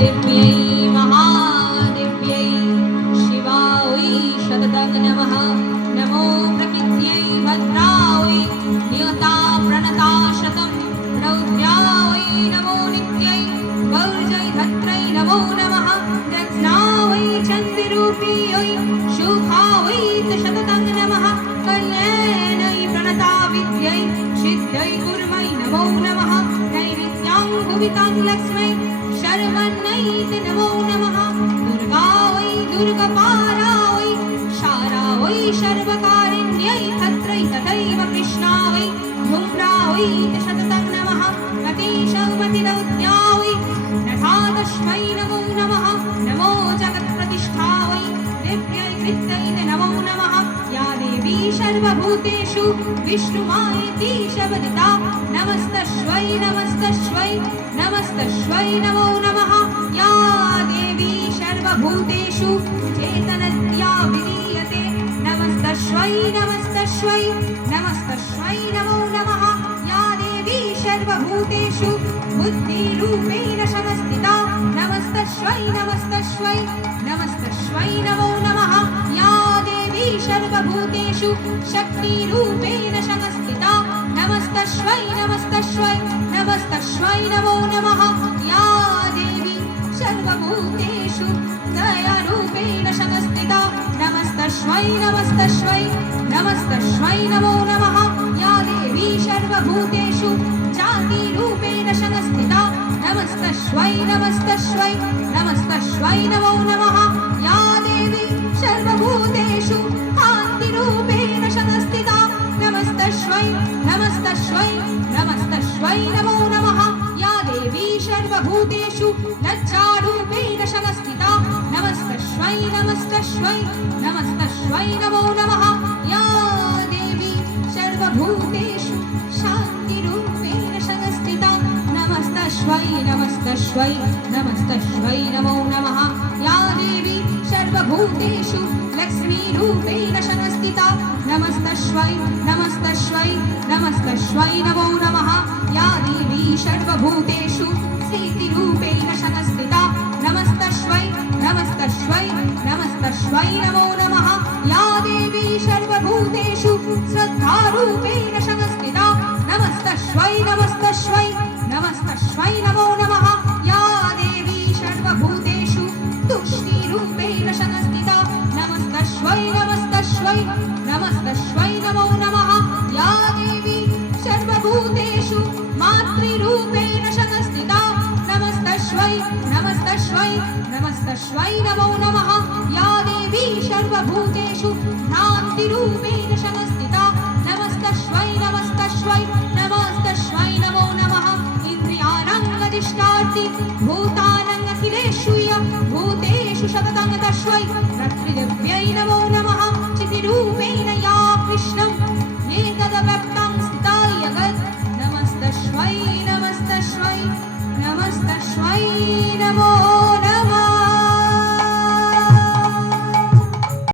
देव्यै महादेव्यै शिवायै शततं नमः। नमो प्रकृत्यै भद्रायै नियता प्रणता शतं रौद्र्यायै नमो नित्यै गौर्जै धत्रै नमो नमः। दत्स्नावै चन्दिरूपियै शुभावै शततं नमः। कल्याणै प्रणता विद्यै सिद्ध्यै कुर्मै नमो नमः। नैवेद्यां भुवितां लक्ष्मै शर्वण्यै नमो नमः। दुर्गा वै दुर्गपारा वै शारा वै सर्वकारिण्यै तत्रै तथैव कृष्णा वै धूम्रा वै शततं नमः। नतीशौमतिरौद्या वै नथा तस्मै नमो नमः। नमो जगत्प्रतिष्ठा वै देव्यै कृत्यै नमो नमः। या देवी सर्वभूतेषु विष्णुमायेति शबदिता नमस्तस्यै नमस्तस्यै नमस्तस्यै नमो नमः। या देवी सर्वभूतेषु चेतनत्या विलीयते नमस्तस्यै नमस्तस्यै नमस्तस्यै नमो नमः। या देवी सर्वभूतेषु बुद्धिरूपेण संस्थिता नमस्तस्यै नमस्तस्यै नमस्तस्यै नमो नमः। या देवी सर्वभूतेषु शक्तिरूपेण संस्थिता नमस्तस्यै नमस्तस्यै नमस्तस्यै नमो नमः। या देवी सर्वभूतेषु दयारूपेण संस्थिता नमस्तस्यै नमस्तस्यै नमस्तस्यै नमो नमः। या देवी सर्वभूतेषु जातिरूपेण संस्थिता नमस्तस्यै नमस्तस्यै नमस्तस्यै नमो नमः। या देवी सर्वभूतेषु कान्तिरूपेण संस्थिता नमस्तस्यै नमस्तस्यै नमस्तस्यै नमो नमः। या देवी सर्वभूतेषु लज्जारूपेण संस्थिता नमस्तस्यै नमस्तस्यै नमस्तस्यै नमो नमः। या देवी सर्वभूतेषु शान्तिरूपेण संस्थिता नमस्तस्यै नमस्तस्यै नमस्तस्यै नमो नमः। या देवी सर्वभूतेषु लक्ष्मीरूपेण संस्थिता नमस्तस्यै नमस्तस्यै नमस्तस्यै नमो नमः। या देवी सर्वभूतेषु स्थितिरूपेण संस्थिता नमस्तस्यै नमस्तस्यै नमस्तस्यै नमो नमः। या देवी सर्वभूतेषु श्रद्धारूपेण संस्थिता नमस्तस्यै नमस्तस्यै नमस्तस्यै नमो नमः। या देवी सर्वभूतेषु तुष्टिरूपेण संस्थिता नमस्तस्यै नमस्तस्यै नमस्तस्यै नमो नमः। या देवी सर्वभूतेषु मातृरूपेण संस्थिता नमस्तस्यै नमस्तस्यै नमस्तस्यै नमो नमः। या देवी सर्वभूतेषु भ्रान्तिरूपेण संस्थिता नमस्तस्यै नमस्तस्यै नमस्तस्यै नमो नमः। इन्द्रियाणामधिष्ठात्री भूतानामखिलेषु भूतेषु शततं तस्यै प्रकृतिदेव्यै नमो